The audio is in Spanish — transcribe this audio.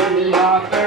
Maria.